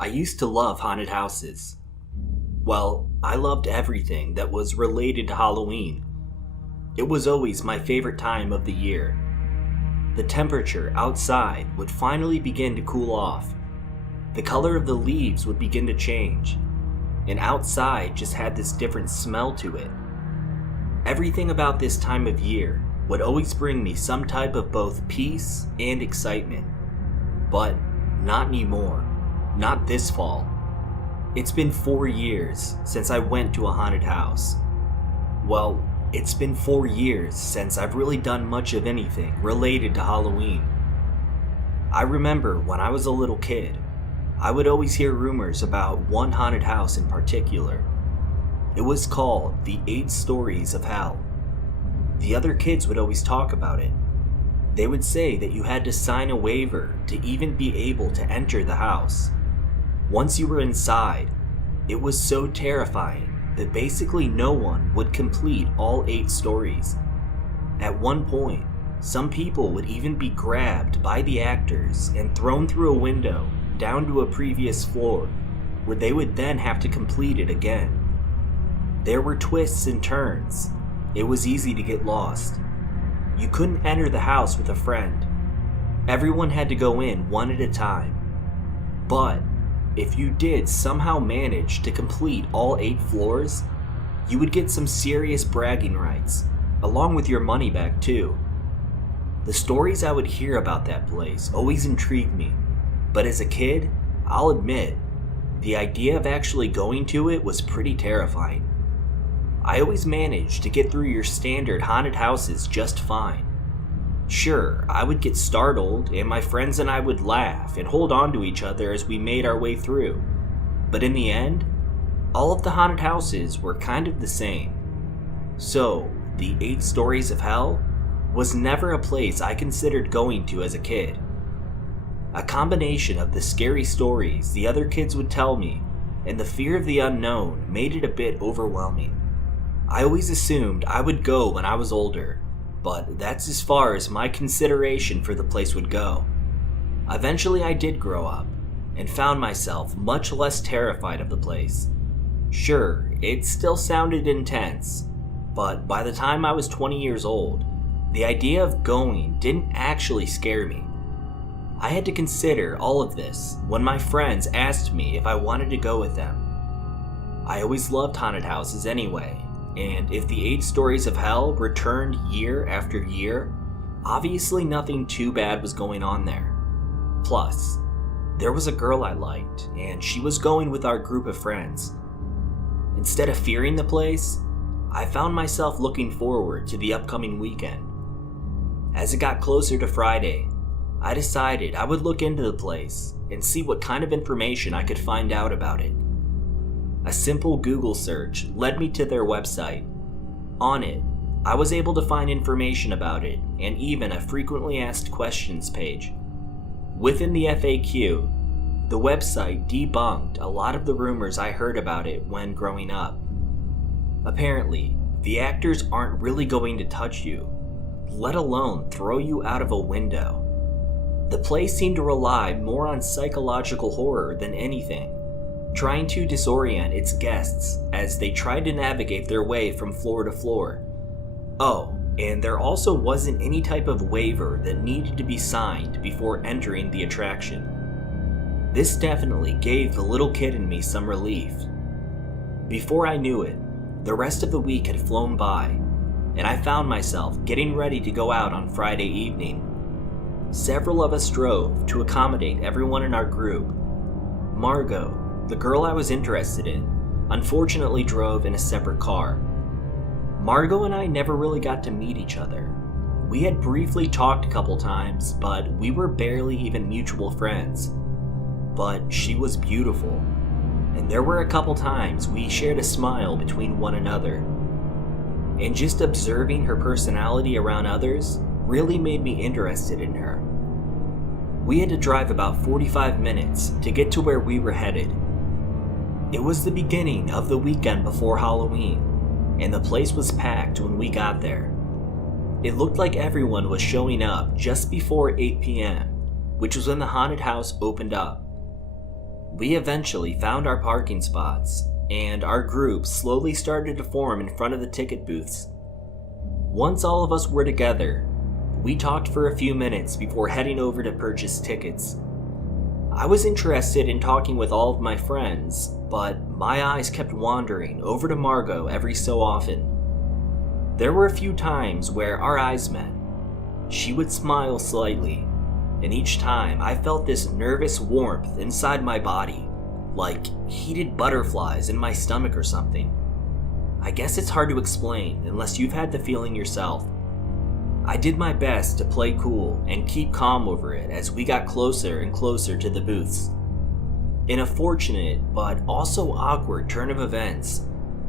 I used to love haunted houses. Well, I loved everything that was related to Halloween. It was always my favorite time of the year. The temperature outside would finally begin to cool off. The color of the leaves would begin to change, and outside just had this different smell to it. Everything about this time of year would always bring me some type of both peace and excitement. But not anymore. Not this fall. It's been 4 years since I went to a haunted house. Well, it's been 4 years since I've really done much of anything related to Halloween. I remember when I was a little kid, I would always hear rumors about one haunted house in particular. It was called the 8 Stories of Hell. The other kids would always talk about it. They would say that you had to sign a waiver to even be able to enter the house. Once you were inside, it was so terrifying that basically no one would complete all 8 stories. At one point, some people would even be grabbed by the actors and thrown through a window down to a previous floor, where they would then have to complete it again. There were twists and turns. It was easy to get lost. You couldn't enter the house with a friend. Everyone had to go in one at a time. But if you did somehow manage to complete all 8 floors, you would get some serious bragging rights, along with your money back too. The stories I would hear about that place always intrigued me, but as a kid, I'll admit, the idea of actually going to it was pretty terrifying. I always managed to get through your standard haunted houses just fine. Sure, I would get startled, and my friends and I would laugh and hold on to each other as we made our way through. But in the end, all of the haunted houses were kind of the same. So, the 8 Stories of Hell was never a place I considered going to as a kid. A combination of the scary stories the other kids would tell me and the fear of the unknown made it a bit overwhelming. I always assumed I would go when I was older, but that's as far as my consideration for the place would go. Eventually I did grow up, and found myself much less terrified of the place. Sure, it still sounded intense, but by the time I was 20 years old, the idea of going didn't actually scare me. I had to consider all of this when my friends asked me if I wanted to go with them. I always loved haunted houses anyway, and if the 8 Stories of Hell returned year after year, obviously nothing too bad was going on there. Plus, there was a girl I liked, and she was going with our group of friends. Instead of fearing the place, I found myself looking forward to the upcoming weekend. As it got closer to Friday, I decided I would look into the place and see what kind of information I could find out about it. A simple Google search led me to their website. On it, I was able to find information about it and even a frequently asked questions page. Within the FAQ, the website debunked a lot of the rumors I heard about it when growing up. Apparently, the actors aren't really going to touch you, let alone throw you out of a window. The place seemed to rely more on psychological horror than anything, trying to disorient its guests as they tried to navigate their way from floor to floor. Oh, and there also wasn't any type of waiver that needed to be signed before entering the attraction. This definitely gave the little kid in me some relief. Before I knew it, the rest of the week had flown by, and I found myself getting ready to go out on Friday evening. Several of us drove to accommodate everyone in our group. Margot, the girl I was interested in, unfortunately drove in a separate car. Margot and I never really got to meet each other. We had briefly talked a couple times, but we were barely even mutual friends. But she was beautiful, and there were a couple times we shared a smile between one another. And just observing her personality around others really made me interested in her. We had to drive about 45 minutes to get to where we were headed. It was the beginning of the weekend before Halloween, and the place was packed when we got there. It looked like everyone was showing up just before 8 p.m., which was when the haunted house opened up. We eventually found our parking spots, and our group slowly started to form in front of the ticket booths. Once all of us were together, we talked for a few minutes before heading over to purchase tickets. I was interested in talking with all of my friends, but my eyes kept wandering over to Margot every so often. There were a few times where our eyes met. She would smile slightly, and each time I felt this nervous warmth inside my body, like heated butterflies in my stomach or something. I guess it's hard to explain unless you've had the feeling yourself. I did my best to play cool and keep calm over it as we got closer and closer to the booths. In a fortunate but also awkward turn of events,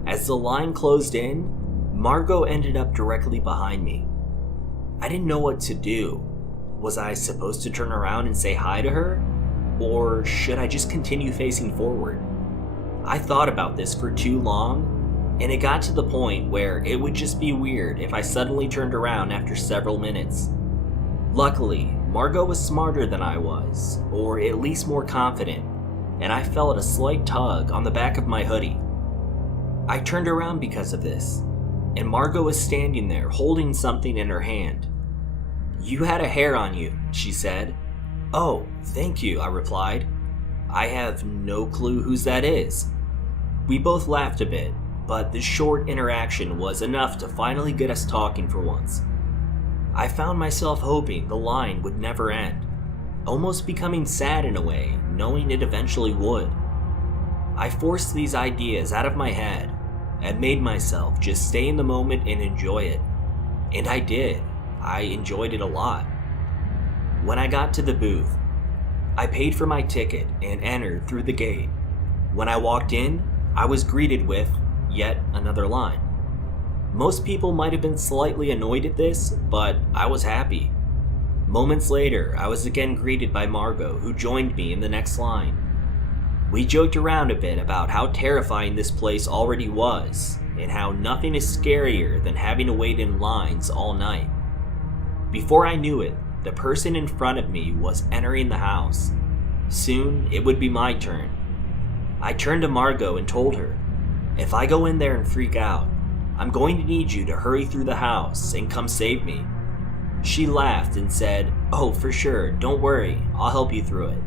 as the line closed in, Margot ended up directly behind me. I didn't know what to do. Was I supposed to turn around and say hi to her? Or should I just continue facing forward? I thought about this for too long, and it got to the point where it would just be weird if I suddenly turned around after several minutes. Luckily, Margot was smarter than I was, or at least more confident, and I felt a slight tug on the back of my hoodie. I turned around because of this, and Margot was standing there holding something in her hand. "You had a hair on you," she said. "Oh, thank you," I replied. "I have no clue whose that is." We both laughed a bit, but the short interaction was enough to finally get us talking for once. I found myself hoping the line would never end, almost becoming sad in a way, knowing it eventually would. I forced these ideas out of my head and made myself just stay in the moment and enjoy it. And I did. I enjoyed it a lot. When I got to the booth, I paid for my ticket and entered through the gate. When I walked in, I was greeted with yet another line. Most people might have been slightly annoyed at this, but I was happy. Moments later, I was again greeted by Margot, who joined me in the next line. We joked around a bit about how terrifying this place already was, and how nothing is scarier than having to wait in lines all night. Before I knew it, the person in front of me was entering the house. Soon, it would be my turn. I turned to Margot and told her, "If I go in there and freak out, I'm going to need you to hurry through the house and come save me." She laughed and said, "Oh, for sure, don't worry, I'll help you through it."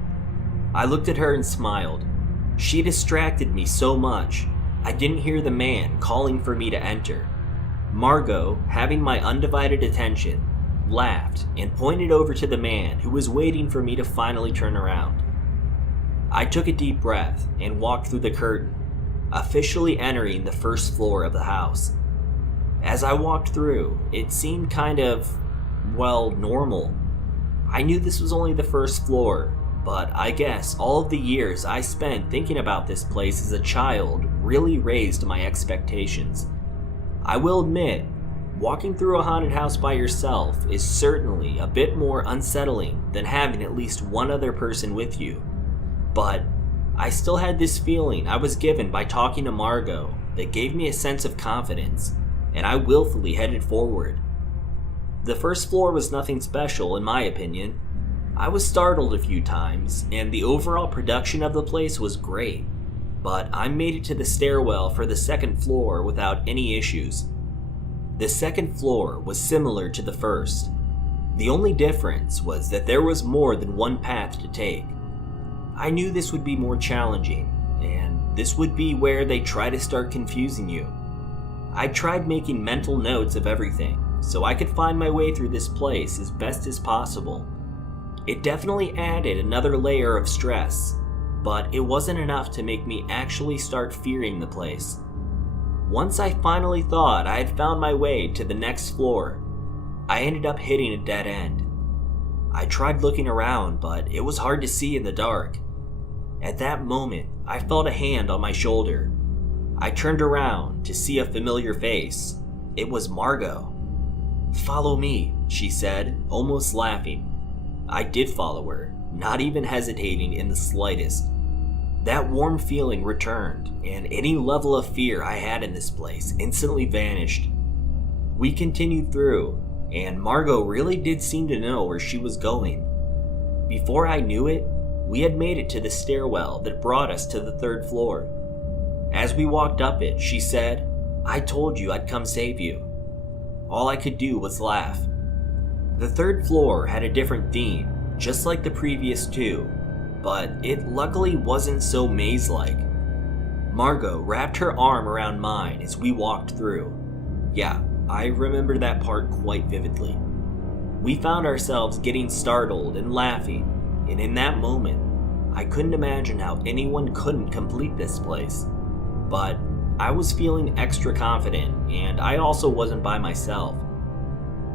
I looked at her and smiled. She distracted me so much, I didn't hear the man calling for me to enter. Margot, having my undivided attention, laughed and pointed over to the man who was waiting for me to finally turn around. I took a deep breath and walked through the curtain, officially entering the first floor of the house. As I walked through, it seemed kind of, normal. I knew this was only the first floor, but I guess all of the years I spent thinking about this place as a child really raised my expectations. I will admit, walking through a haunted house by yourself is certainly a bit more unsettling than having at least one other person with you. But I still had this feeling I was given by talking to Margot that gave me a sense of confidence, and I willfully headed forward. The first floor was nothing special in my opinion. I was startled a few times, and the overall production of the place was great, but I made it to the stairwell for the second floor without any issues. The second floor was similar to the first. The only difference was that there was more than one path to take. I knew this would be more challenging, and this would be where they try to start confusing you. I tried making mental notes of everything, so I could find my way through this place as best as possible. It definitely added another layer of stress, but it wasn't enough to make me actually start fearing the place. Once I finally thought I had found my way to the next floor, I ended up hitting a dead end. I tried looking around, but it was hard to see in the dark. At that moment, I felt a hand on my shoulder. I turned around to see a familiar face. It was Margot. "Follow me," she said, almost laughing. I did follow her, not even hesitating in the slightest. That warm feeling returned, and any level of fear I had in this place instantly vanished. We continued through, and Margot really did seem to know where she was going. Before I knew it, we had made it to the stairwell that brought us to the 3rd floor. As we walked up it, she said, "I told you I'd come save you." All I could do was laugh. The 3rd floor had a different theme, just like the previous 2, but it luckily wasn't so maze-like. Margot wrapped her arm around mine as we walked through. Yeah, I remember that part quite vividly. We found ourselves getting startled and laughing, and in that moment, I couldn't imagine how anyone couldn't complete this place. But I was feeling extra confident, and I also wasn't by myself.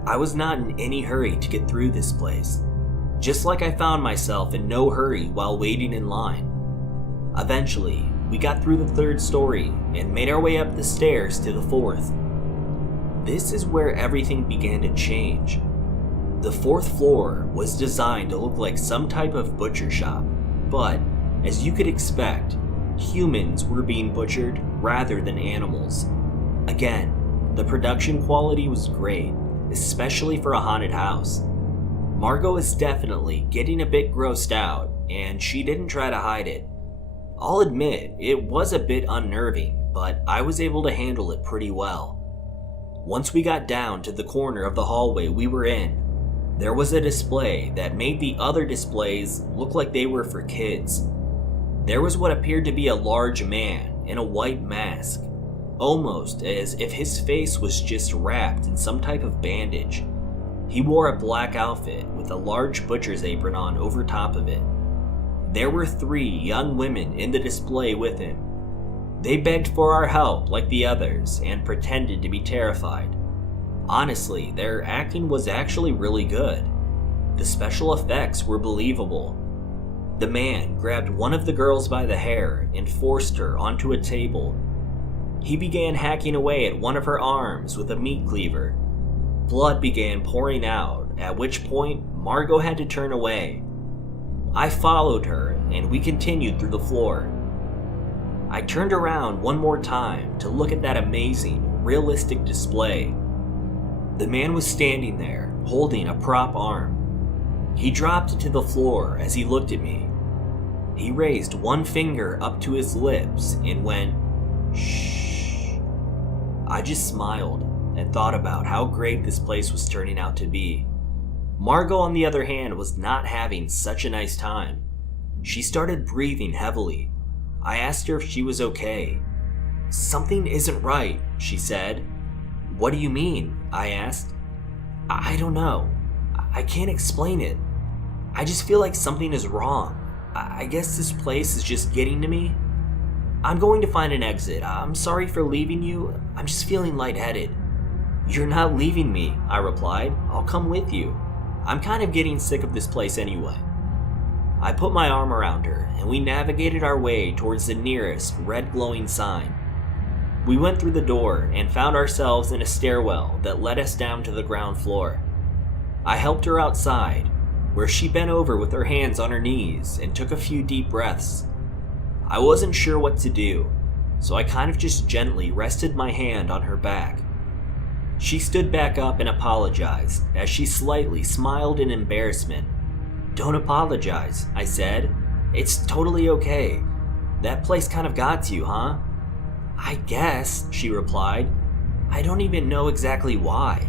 I was not in any hurry to get through this place, just like I found myself in no hurry while waiting in line. Eventually, we got through the 3rd story and made our way up the stairs to the 4th. This is where everything began to change. The 4th floor was designed to look like some type of butcher shop, but as you could expect, humans were being butchered rather than animals. Again, the production quality was great, especially for a haunted house. Margot is definitely getting a bit grossed out, and she didn't try to hide it. I'll admit, it was a bit unnerving, but I was able to handle it pretty well. Once we got down to the corner of the hallway we were in, there was a display that made the other displays look like they were for kids. There was what appeared to be a large man in a white mask, almost as if his face was just wrapped in some type of bandage. He wore a black outfit with a large butcher's apron on over top of it. There were 3 young women in the display with him. They begged for our help like the others and pretended to be terrified. Honestly, their acting was actually really good. The special effects were believable. The man grabbed one of the girls by the hair and forced her onto a table. He began hacking away at one of her arms with a meat cleaver. Blood began pouring out, at which point Margot had to turn away. I followed her, and we continued through the floor. I turned around one more time to look at that amazing, realistic display. The man was standing there, holding a prop arm. He dropped it to the floor as he looked at me. He raised one finger up to his lips and went, "Shh." I just smiled and thought about how great this place was turning out to be. Margot, on the other hand, was not having such a nice time. She started breathing heavily. I asked her if she was okay. "Something isn't right," she said. "What do you mean?" I asked. I don't know. I can't explain it. I just feel like something is wrong. I guess this place is just getting to me. I'm going to find an exit. I'm sorry for leaving you. I'm just feeling lightheaded." "You're not leaving me," I replied. "I'll come with you. I'm kind of getting sick of this place anyway." I put my arm around her, and we navigated our way towards the nearest red glowing sign. We went through the door and found ourselves in a stairwell that led us down to the ground floor. I helped her outside, where she bent over with her hands on her knees and took a few deep breaths. I wasn't sure what to do, so I kind of just gently rested my hand on her back. She stood back up and apologized as she slightly smiled in embarrassment. "Don't apologize," I said. "It's totally okay. That place kind of got to you, huh?" "I guess," she replied. "I don't even know exactly why.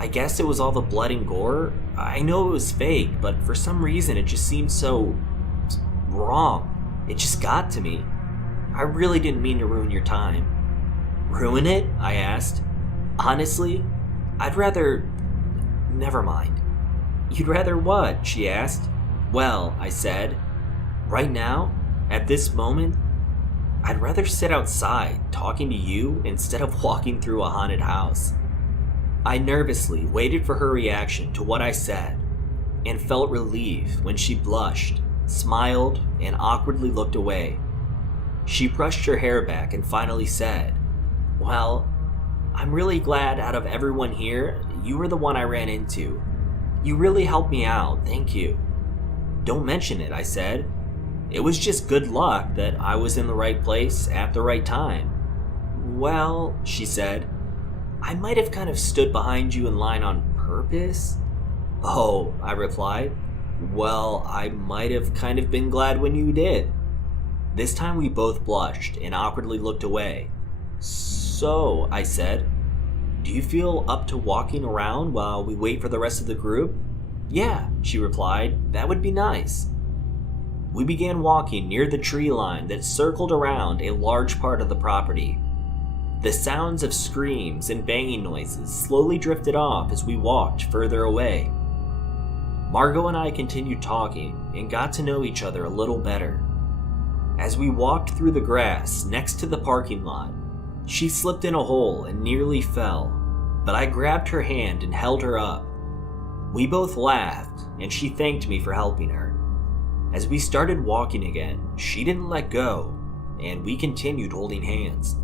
I guess it was all the blood and gore. I know it was fake, but for some reason it just seemed so wrong. It just got to me. I really didn't mean to ruin your time." "Ruin it?" I asked. "Honestly, I'd rather... Never mind." "You'd rather what?" she asked. "Well," I said, "right now, at this moment, I'd rather sit outside talking to you instead of walking through a haunted house." I nervously waited for her reaction to what I said, and felt relief when she blushed, smiled, and awkwardly looked away. She brushed her hair back and finally said, "Well, I'm really glad out of everyone here, you were the one I ran into. You really helped me out, thank you." "Don't mention it," I said. "It was just good luck that I was in the right place at the right time." "Well," she said, "I might have kind of stood behind you in line on purpose." "Oh," I replied, Well, I might have kind of been glad when you did. This time we both blushed and awkwardly looked away. So, I said, do you feel up to walking around while we wait for the rest of the group? Yeah, she replied, that would be nice. We began walking near the tree line that circled around a large part of the property. The sounds of screams and banging noises slowly drifted off as we walked further away. Margot and I continued talking and got to know each other a little better. As we walked through the grass next to the parking lot, she slipped in a hole and nearly fell, but I grabbed her hand and held her up. We both laughed, and she thanked me for helping her. As we started walking again, she didn't let go, and we continued holding hands.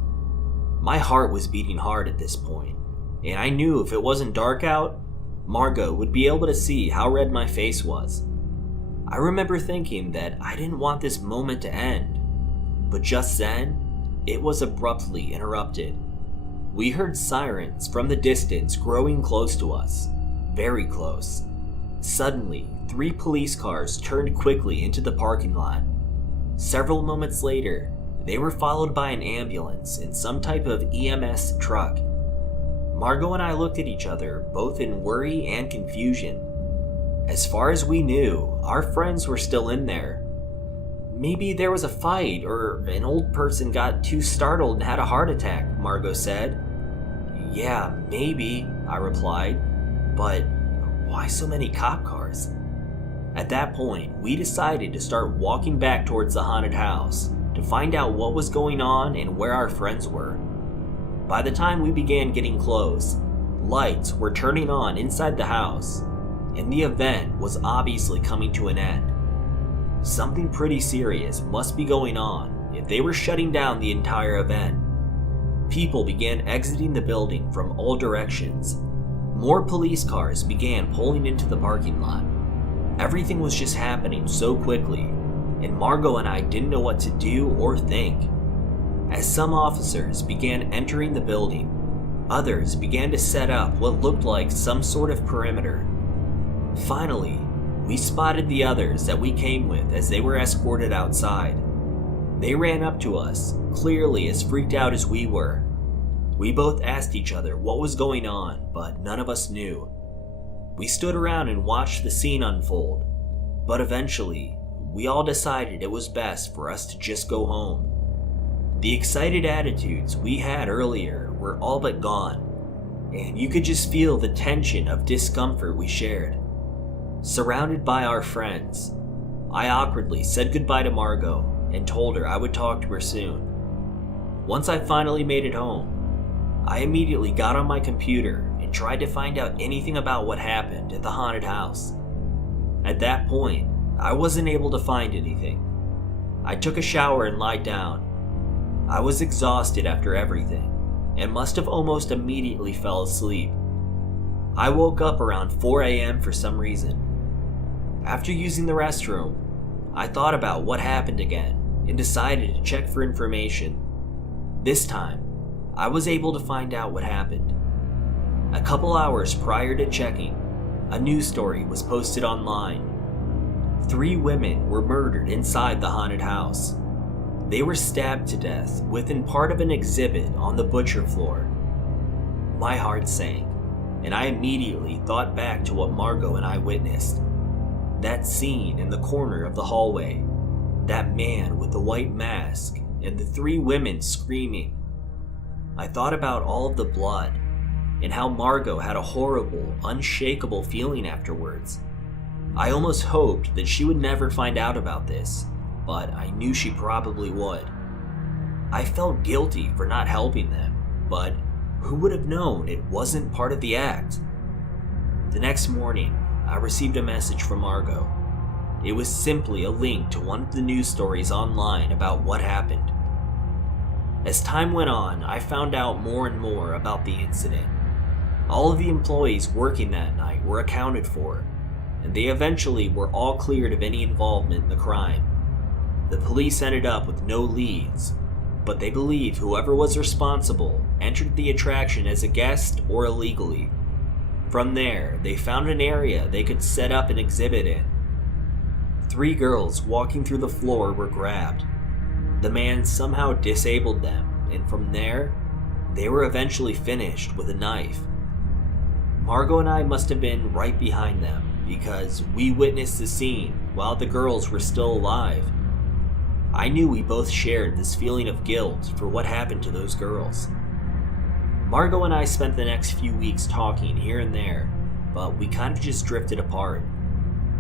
My heart was beating hard at this point, and I knew if it wasn't dark out, Margot would be able to see how red my face was. I remember thinking that I didn't want this moment to end, but just then, it was abruptly interrupted. We heard sirens from the distance growing close to us, very close. Suddenly, 3 police cars turned quickly into the parking lot. Several moments later, they were followed by an ambulance and some type of EMS truck. Margot and I looked at each other, both in worry and confusion. As far as we knew, our friends were still in there. Maybe there was a fight, or an old person got too startled and had a heart attack, Margot said. Yeah, maybe, I replied, but why so many cop cars? At that point, we decided to start walking back towards the haunted house to find out what was going on and where our friends were. By the time we began getting close, lights were turning on inside the house, and the event was obviously coming to an end. Something pretty serious must be going on if they were shutting down the entire event. People began exiting the building from all directions. More police cars began pulling into the parking lot. Everything was just happening so quickly, and Margot and I didn't know what to do or think. As some officers began entering the building, others began to set up what looked like some sort of perimeter. Finally, we spotted the others that we came with as they were escorted outside. They ran up to us, clearly as freaked out as we were. We both asked each other what was going on, but none of us knew. We stood around and watched the scene unfold, but eventually, we all decided it was best for us to just go home. The excited attitudes we had earlier were all but gone, and you could just feel the tension of discomfort we shared. Surrounded by our friends, I awkwardly said goodbye to Margot and told her I would talk to her soon. Once I finally made it home, I immediately got on my computer and tried to find out anything about what happened at the haunted house. At that point, I wasn't able to find anything. I took a shower and lied down. I was exhausted after everything, and must have almost immediately fell asleep. I woke up around 4 a.m. for some reason. After using the restroom, I thought about what happened again and decided to check for information. This time, I was able to find out what happened. A couple hours prior to checking, a news story was posted online. 3 women were murdered inside the haunted house. They were stabbed to death within part of an exhibit on the butcher floor. My heart sank, and I immediately thought back to what Margot and I witnessed. That scene in the corner of the hallway, that man with the white mask, and the 3 women screaming. I thought about all of the blood, and how Margot had a horrible, unshakable feeling afterwards. I almost hoped that she would never find out about this, but I knew she probably would. I felt guilty for not helping them, but who would have known it wasn't part of the act? The next morning, I received a message from Margot. It was simply a link to one of the news stories online about what happened. As time went on, I found out more and more about the incident. All of the employees working that night were accounted for, and they eventually were all cleared of any involvement in the crime. The police ended up with no leads, but they believe whoever was responsible entered the attraction as a guest or illegally. From there, they found an area they could set up an exhibit in. 3 girls walking through the floor were grabbed. The man somehow disabled them, and from there, they were eventually finished with a knife. Margot and I must have been right behind them because we witnessed the scene while the girls were still alive. I knew we both shared this feeling of guilt for what happened to those girls. Margot and I spent the next few weeks talking here and there, but we kind of just drifted apart.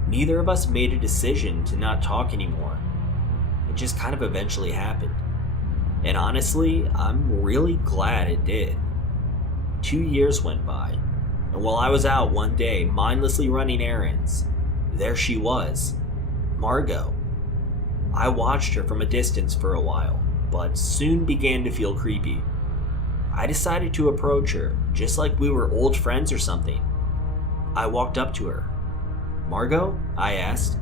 Neither of us made a decision to not talk anymore. It just kind of eventually happened. And honestly, I'm really glad it did. 2 years went by, and while I was out one day mindlessly running errands, there she was, Margot. I watched her from a distance for a while, but soon began to feel creepy. I decided to approach her, just like we were old friends or something. I walked up to her. "Margot?" I asked.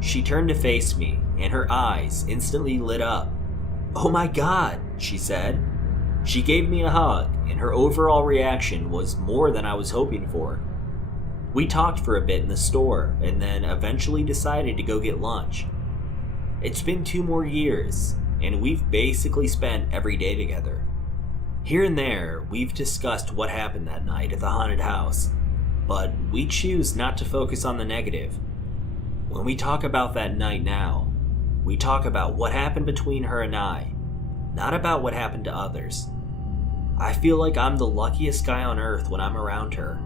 She turned to face me, and her eyes instantly lit up. "Oh my God," she said. She gave me a hug, and her overall reaction was more than I was hoping for. We talked for a bit in the store, and then eventually decided to go get lunch. It's been 2 more years, and we've basically spent every day together. Here and there, we've discussed what happened that night at the haunted house, but we choose not to focus on the negative. When we talk about that night now, we talk about what happened between her and I, not about what happened to others. I feel like I'm the luckiest guy on earth when I'm around her,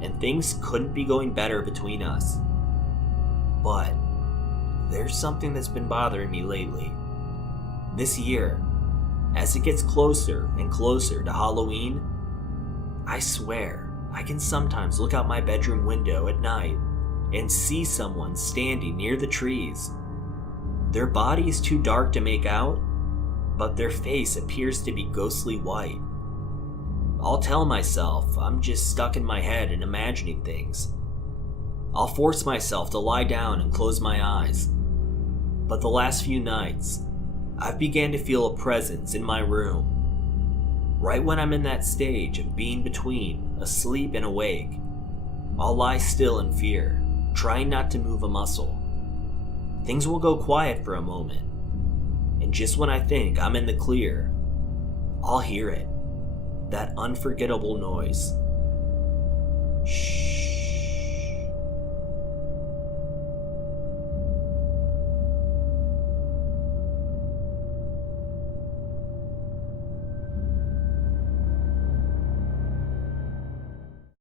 and things couldn't be going better between us. But there's something that's been bothering me lately. This year, as it gets closer and closer to Halloween, I swear I can sometimes look out my bedroom window at night and see someone standing near the trees. Their body is too dark to make out, but their face appears to be ghostly white. I'll tell myself I'm just stuck in my head and imagining things. I'll force myself to lie down and close my eyes. But the last few nights, I've began to feel a presence in my room. Right when I'm in that stage of being between asleep and awake, I'll lie still in fear, trying not to move a muscle. Things will go quiet for a moment, and just when I think I'm in the clear, I'll hear it. That unforgettable noise. Shh.